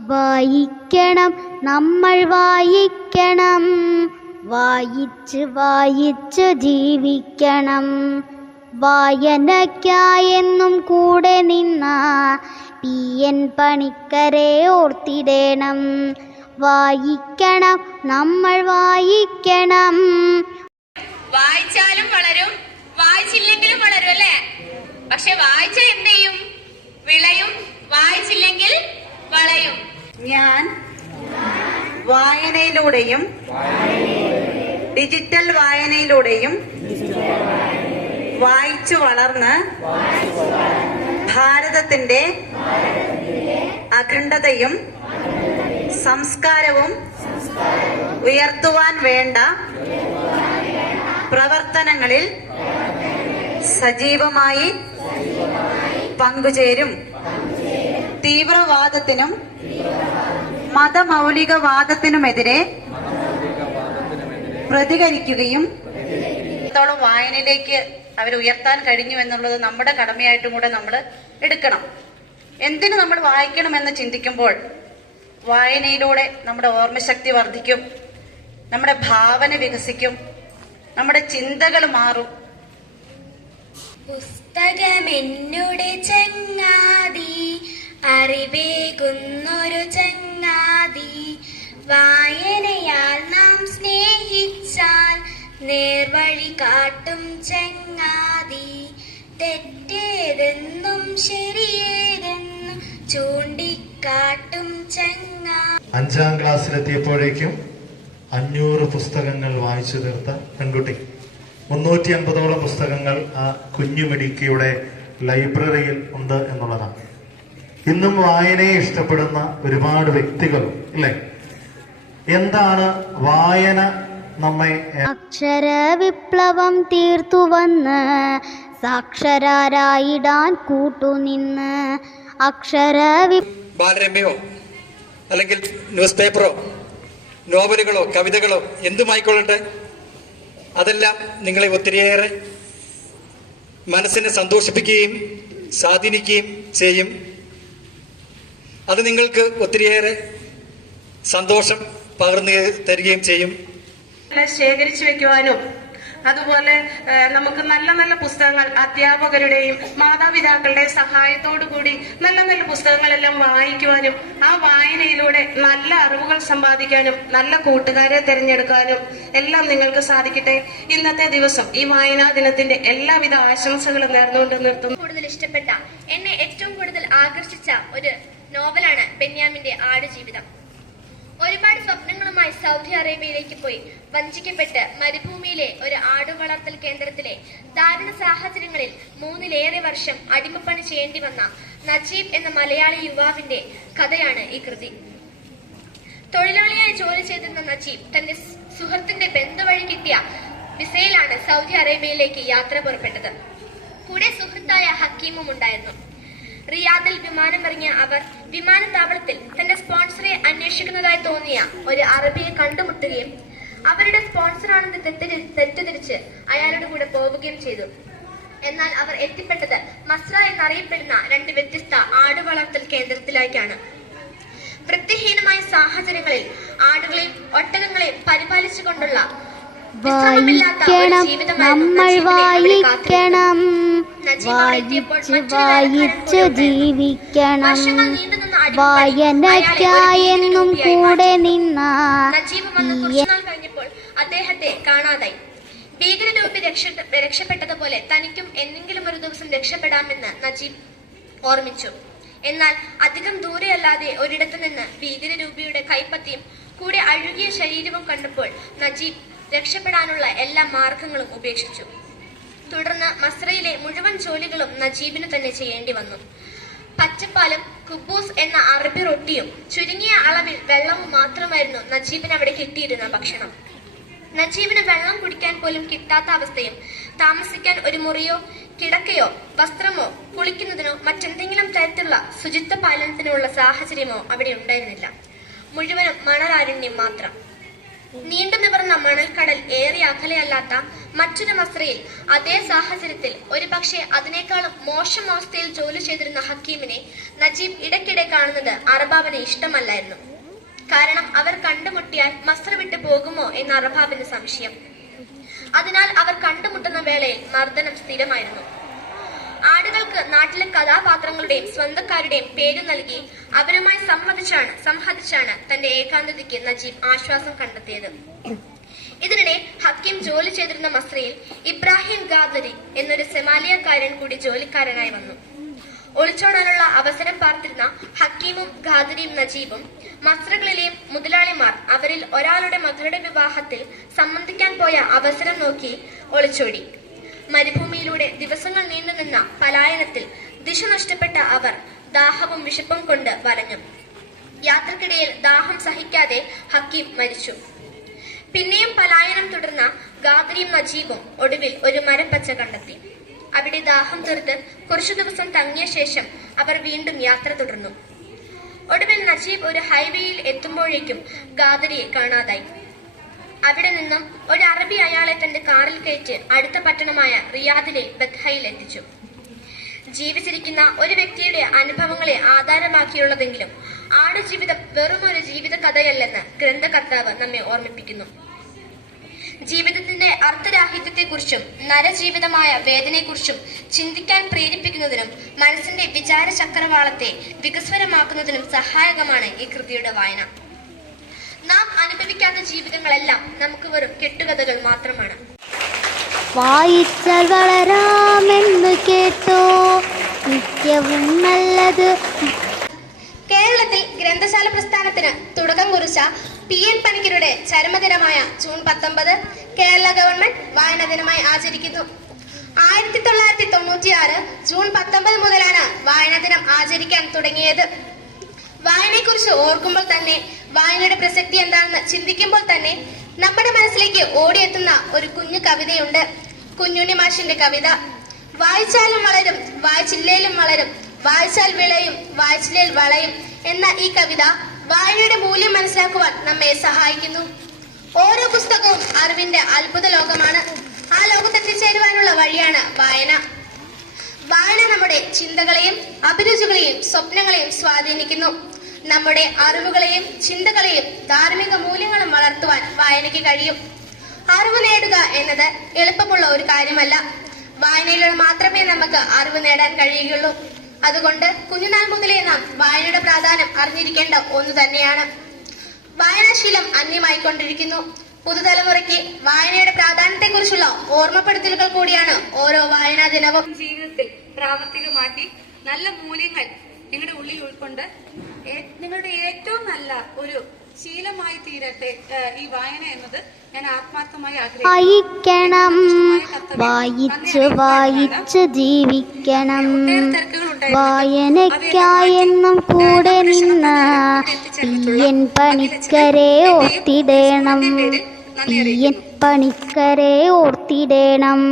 വായിക്കണം നമ്മൾ വായിക്കണം. വായിച്ച് വായിച്ച് ജീവിക്കണം. വായനയ്ക്കായെന്നും കൂടെ നിന്ന പി എൻ പണിക്കരെ ഓർത്തിടേണം. വായിക്കണം നമ്മൾ വായിക്കണം. വായിച്ചാലും വളരും വായിച്ചില്ലെങ്കിലും വളരും അല്ലേ? പക്ഷെ വായിച്ച എന്ത് ചെയ്യും? വിളയും വായിച്ചില്ലെങ്കിൽ വളയും ഞാൻ വായനയിലൂടെയും ഡിജിറ്റൽ വായനയിലൂടെയും വായിച്ചു വളർന്ന് ഭാരതത്തിന്റെ അഖണ്ഡതയും സംസ്കാരവും ഉയർത്തുവാൻ വേണ്ട പ്രവർത്തനങ്ങളിൽ സജീവമായി പങ്കുചേരും. തീവ്രവാദത്തിനും മതമൗലികവാദത്തിനുമെതിരെ പ്രതികരിക്കുകയും എത്രത്തോളം വായനയിലേക്ക് അവർ ഉയർത്താൻ കഴിഞ്ഞു എന്നുള്ളത് നമ്മുടെ കടമയായിട്ടും കൂടെ നമ്മൾ എടുക്കണം. എന്തിനു നമ്മൾ വായിക്കണമെന്ന് ചിന്തിക്കുമ്പോൾ വായനയിലൂടെ നമ്മുടെ ഓർമ്മശക്തി വർദ്ധിക്കും നമ്മുടെ ഭാവന വികസിക്കും നമ്മുടെ ചിന്തകൾ മാറും. പുസ്തകമെന്നുടെ ചങ്ങാതി അറിവേകുന്നൊരു ചങ്ങാതി. വായനയാൽ നാം സ്നേഹിച്ചാൽ നേർവഴി കാട്ടും ചങ്ങാതി. തെറ്റേതെന്നും ശരിയേതെന്നും ചൂണ്ടിക്കാട്ടും ചങ്ങാതി. അഞ്ചാം ക്ലാസ്സിലെത്തിയപ്പോഴേക്കും അഞ്ഞൂറ് പുസ്തകങ്ങൾ വായിച്ചു തീർത്ത പെൺകുട്ടി. മുന്നൂറ്റി അൻപതോളം പുസ്തകങ്ങൾ ആ കുഞ്ഞുമിടിക്കയുടെ ലൈബ്രറിയിൽ ഉണ്ട് എന്നുള്ളതാണ്. ഇന്നും വായനയെ ഇഷ്ടപ്പെടുന്ന ഒരുപാട് വ്യക്തികൾ ഇല്ലേ എന്താണ് വായന നമ്മെ അക്ഷര വിപ്ലവം തീർത്തു വന്ന് സാക്ഷരാരായിടാൻ കൂട്ടുനിന്ന് അക്ഷര വി ബാലരമ്യോ അല്ലെങ്കിൽ ന്യൂസ് പേപ്പറോ നോവലുകളോ കവിതകളോ എന്തുമായിക്കൊള്ളട്ടെ? അതെല്ലാം നിങ്ങളെ ഒത്തിരിയേറെ മനസ്സിനെ സന്തോഷിപ്പിക്കുകയും സ്വാധീനിക്കുകയും ചെയ്യും. അത് നിങ്ങൾക്ക് ഒത്തിരിയേറെ സന്തോഷം പകർന്നു തരികയും ചെയ്യും. ശേഖരിച്ചു വെക്കുവാനും അതുപോലെ നമുക്ക് നല്ല നല്ല പുസ്തകങ്ങൾ അധ്യാപകരുടെയും മാതാപിതാക്കളുടെയും സഹായത്തോടു കൂടി നല്ല നല്ല പുസ്തകങ്ങളെല്ലാം വായിക്കുവാനും ആ വായനയിലൂടെ നല്ല അറിവുകൾ സമ്പാദിക്കാനും നല്ല കൂട്ടുകാരെ തിരഞ്ഞെടുക്കാനും എല്ലാം നിങ്ങൾക്ക് സാധിക്കട്ടെ. ഇന്നത്തെ ദിവസം ഈ വായനാ ദിനത്തിന്റെ എല്ലാവിധ ആശംസകളും നേർന്നുകൊണ്ട് നിർത്തുന്നു. കൂടുതൽ ഇഷ്ടപ്പെട്ട എന്നെ ഏറ്റവും കൂടുതൽ ആകർഷിച്ച ഒരു നോവലാണ് ബെന്യാമിന്റെ ആടുജീവിതം ഒരുപാട് സ്വപ്നങ്ങളുമായി സൗദി അറേബ്യയിലേക്ക് പോയി. വഞ്ചിക്കപ്പെട്ട് മരുഭൂമിയിലെ ഒരു ആടുവളർത്തൽ കേന്ദ്രത്തിലെ ദാരുണ സാഹചര്യങ്ങളിൽ മൂന്നിലേറെ വർഷം അടിമപ്പണി ചെയ്യേണ്ടി വന്ന നജീബ് എന്ന മലയാളി യുവാവിന്റെ കഥയാണ് ഈ കൃതി. തൊഴിലാളിയായി ജോലി ചെയ്തിരുന്ന നജീബ് തന്റെ സുഹൃത്തിന്റെ സുഹൃത്തിന്റെ ബന്ധുവഴി കിട്ടിയ വിസയിലാണ് സൗദി അറേബ്യയിലേക്ക് യാത്ര പുറപ്പെട്ടത്. കൂടെ സുഹൃത്തായ ഹക്കീമും ഉണ്ടായിരുന്നു. റിയാദിൽ വിമാനമിറങ്ങിയ അവർ വിമാനത്താവളത്തിൽ തന്റെ സ്പോൺസറെ അന്വേഷിക്കുന്നതായി തോന്നിയ ഒരു അറബിയെ കണ്ടുമുട്ടുകയും അവരുടെ സ്പോൺസറാണെന്ന് തെറ്റി തെറ്റിദ്ധരിച്ച് അയാളുടെ കൂടെ പോവുകയും ചെയ്തു. എന്നാൽ അവർ എത്തിപ്പെട്ടത് മസ്ര എന്നറിയപ്പെടുന്ന രണ്ട് വ്യത്യസ്ത ആടുവളർത്തൽ കേന്ദ്രത്തിലേക്കാണ്. വൃത്തിഹീനമായ സാഹചര്യങ്ങളിൽ ആടുകളെയും ഒട്ടകങ്ങളെയും പരിപാലിച്ചുകൊണ്ടുള്ള വായിക്കണം നമ്മൾ. വായിക്കണം വായിച്ച് വായിച്ച് ജീവിക്കണം വായനക്കായെന്നും കൂടെ നിന്ന അദ്ദേഹത്തെ കാണാതായി ഭീകരരൂപി രക്ഷ രക്ഷപ്പെട്ടതുപോലെ തനിക്കും എന്തെങ്കിലും ഒരു ദിവസം രക്ഷപ്പെടാമെന്ന് നജീബ് ഓർമ്മിച്ചു എന്നാൽ അധികം ദൂരെയല്ലാതെ ഒരിടത്തു നിന്ന് ഭീകരരൂപിയുടെ കൈപ്പത്തിയും കൂടെ അഴുകിയ ശരീരവും കണ്ടപ്പോൾ നജീബ് രക്ഷപ്പെടാനുള്ള എല്ലാ മാർഗങ്ങളും ഉപേക്ഷിച്ചു. തുടർന്ന് മസ്രയിലെ മുഴുവൻ ജോലികളും നജീബിന് തന്നെ ചെയ്യേണ്ടി വന്നു. പച്ചപ്പാലും കുബൂസ് എന്ന അറബി റൊട്ടിയും ചുരുങ്ങിയ അളവിൽ വെള്ളവും മാത്രമായിരുന്നു നജീബിന് അവിടെ കിട്ടിയിരുന്ന ഭക്ഷണം. നജീബിന് വെള്ളം കുടിക്കാൻ പോലും കിട്ടാത്ത അവസ്ഥയും താമസിക്കാൻ ഒരു മുറിയോ കിടക്കയോ വസ്ത്രമോ കുളിക്കുന്നതിനോ മറ്റെന്തെങ്കിലും തരത്തിലുള്ള ശുചിത്വ പാലനത്തിനുള്ള സാഹചര്യമോ അവിടെ ഉണ്ടായിരുന്നില്ല. മുഴുവനും മണരാരുണ്യം മാത്രം. നീണ്ടു നിവർന്ന മണൽക്കടൽ ഏറെ അകലെയല്ലാത്ത മറ്റൊരു മസ്രയിൽ അതേ സാഹചര്യത്തിൽ ഒരുപക്ഷെ അതിനേക്കാളും മോശം അവസ്ഥയിൽ ജോലി ചെയ്തിരുന്ന ഹക്കീമിനെ നജീബ് ഇടയ്ക്കിടെ കാണുന്നത് അറബാബിന് ഇഷ്ടമല്ലായിരുന്നു. കാരണം അവർ കണ്ടുമുട്ടിയാൽ മസ്ര വിട്ടു പോകുമോ എന്ന അറബാബിന് സംശയം. അതിനാൽ അവർ കണ്ടുമുട്ടുന്ന വേളയിൽ മർദ്ദനം സ്ഥിരമായിരുന്നു. ആടുകൾക്ക് നാട്ടിലെ കഥാപാത്രങ്ങളുടെയും സ്വന്തക്കാരുടെയും പേര് നൽകി അവരുമായി സംവദിച്ചാണ് സംഹതിച്ചാണ് തന്റെ ഏകാന്തതയ്ക്ക് നജീബ് ആശ്വാസം കണ്ടെത്തിയത്. ഇതിനിടെ ഹക്കീം ജോലി ചെയ്തിരുന്ന മസ്രയിൽ ഇബ്രാഹിം ഗാദരി എന്നൊരു സെമാലിയക്കാരൻ കൂടി ജോലിക്കാരനായി വന്നു. ഒളിച്ചോടാനുള്ള അവസരം പാർത്തിരുന്ന ഹക്കീമും ഖാദരിയും നജീബും മസ്രകളിലെയും മുതലാളിമാർ അവരിൽ ഒരാളുടെ മകളുടെ വിവാഹത്തിൽ സംബന്ധിക്കാൻ പോയ അവസരം നോക്കി ഒളിച്ചോടി. മരുഭൂമിയിലൂടെ ദിവസങ്ങൾ നീണ്ടുനിന്ന പലായനത്തിൽ ദിശ നഷ്ടപ്പെട്ട അവർ ദാഹവും വിശപ്പും കൊണ്ട് വലഞ്ഞു. യാത്രക്കിടയിൽ ദാഹം സഹിക്കാതെ ഹക്കീം മരിച്ചു. പിന്നെയും പലായനം തുടർന്ന ഗാദരിയും നജീബും ഒടുവിൽ ഒരു മരപ്പച്ച കണ്ടെത്തി. അവിടെ ദാഹം തീർത്ത് കുറച്ചു ദിവസം തങ്ങിയ ശേഷം അവർ വീണ്ടും യാത്ര തുടർന്നു. ഒടുവിൽ നജീബ് ഒരു ഹൈവേയിൽ എത്തുമ്പോഴേക്കും ഗാദരിയെ കാണാതായി. അവിടെ നിന്നും ഒരു അറബി അയാളെ തന്റെ കാറിൽ കയറ്റി അടുത്ത പട്ടണമായ റിയാദിലെ ബത്ഹയിൽ എത്തിച്ചു. ജീവിച്ചിരിക്കുന്ന ഒരു വ്യക്തിയുടെ അനുഭവങ്ങളെ ആധാരമാക്കിയുള്ളതെങ്കിലും ആടുജീവിതം വെറും ഒരു ജീവിത കഥയല്ലെന്ന് ഗ്രന്ഥകർത്താവ് നമ്മെ ഓർമ്മിപ്പിക്കുന്നു. ജീവിതത്തിന്റെ അർത്ഥരാഹിത്യത്തെക്കുറിച്ചും നരജീവിതമായ വേദനയെക്കുറിച്ചും ചിന്തിക്കാൻ പ്രേരിപ്പിക്കുന്നതിനും മനസ്സിന്റെ വിചാര ചക്രവാളത്തെ വികസ്വരമാക്കുന്നതിനും സഹായകമാണ് ഈ കൃതിയുടെ വായന. നാം അനുഭവിക്കാത്ത ജീവിതങ്ങളെല്ലാം നമുക്ക് വെറും കെട്ടുകഥകൾ മാത്രമാണ്. വായിച്ചാൽ വളരാമെന്ന് കേട്ടോ. നിത്യവും നല്ലത്. കേരളത്തിൽ ഗ്രന്ഥശാല പ്രസ്ഥാനത്തിന് തുടക്കം കുറിച്ച പി എൻ പണിക്കരുടെ ചരമദിനമായ ജൂൺ പത്തൊമ്പത് കേരള ഗവൺമെന്റ് വായനാ ദിനമായി ആചരിക്കുന്നു. ആയിരത്തി തൊള്ളായിരത്തി തൊണ്ണൂറ്റിയാറ് ജൂൺ പത്തൊമ്പത് മുതലാണ് വായനാ ദിനം ആചരിക്കാൻ തുടങ്ങിയത്. വായനയെക്കുറിച്ച് ഓർക്കുമ്പോൾ തന്നെ വായനയുടെ പ്രസക്തി എന്താണെന്ന് ചിന്തിക്കുമ്പോൾ തന്നെ നമ്മുടെ മനസ്സിലേക്ക് ഓടിയെത്തുന്ന ഒരു കുഞ്ഞു കവിതയുണ്ട്. കുഞ്ഞുണ്ണി മാഷിന്റെ കവിത. വായിച്ചാലും വളരും വായിച്ചില്ലേലും വളരും വായിച്ചാൽ വിളയും വായിച്ചില്ലേൽ വളയും എന്ന ഈ കവിത വായനയുടെ മൂല്യം മനസ്സിലാക്കുവാൻ നമ്മെ സഹായിക്കുന്നു. ഓരോ പുസ്തകവും അറിവിന്റെ അത്ഭുത ലോകമാണ്. ആ ലോകത്തെത്തിച്ചേരുവാനുള്ള വഴിയാണ് വായന. വായന നമ്മുടെ ചിന്തകളെയും അഭിരുചികളെയും സ്വപ്നങ്ങളെയും സ്വാധീനിക്കുന്നു. നമ്മുടെ അറിവുകളെയും ചിന്തകളെയും ധാർമ്മിക മൂല്യങ്ങളും വളർത്തുവാൻ വായനയ്ക്ക് കഴിയും. അറിവ് നേടുക എന്നത് എളുപ്പമുള്ള ഒരു കാര്യമല്ല. വായനയിലൂടെ മാത്രമേ നമുക്ക് അറിവ് നേടാൻ കഴിയുകയുള്ളൂ. അതുകൊണ്ട് കുഞ്ഞുനാൾ മുതലേ നാം വായനയുടെ പ്രാധാന്യം അറിഞ്ഞിരിക്കേണ്ട ഒന്ന് തന്നെയാണ്. വായനാശീലം അന്യമായിക്കൊണ്ടിരിക്കുന്നു. പുതുതലമുറയ്ക്ക് വായനയുടെ പ്രാധാന്യത്തെക്കുറിച്ചുള്ള ഓർമ്മപ്പെടുത്തലുകൾ കൂടിയാണ് ഓരോ വായനാ ദിനവും. ജീവിതത്തിൽ പ്രാവർത്തികമാക്കി നല്ല മൂല്യങ്ങൾ നിങ്ങളുടെ ഉള്ളിൽ ഉൾക്കൊണ്ട് നിങ്ങളുടെ ഏറ്റവും നല്ല ഒരു ശീലമായി തീരട്ടെ ഈ വായന എന്നത് ഞാൻ ആത്മാർത്ഥമായി വായിക്കണം വായിച്ച് വായിച്ച് ജീവിക്കണം വായനയ്ക്കായെന്നും കൂടെ നിന്ന് പിയൻ പണിക്കരെ ഓർത്തിടേണം. പിയൻ പണിക്കരെ ഓർത്തിടേണം.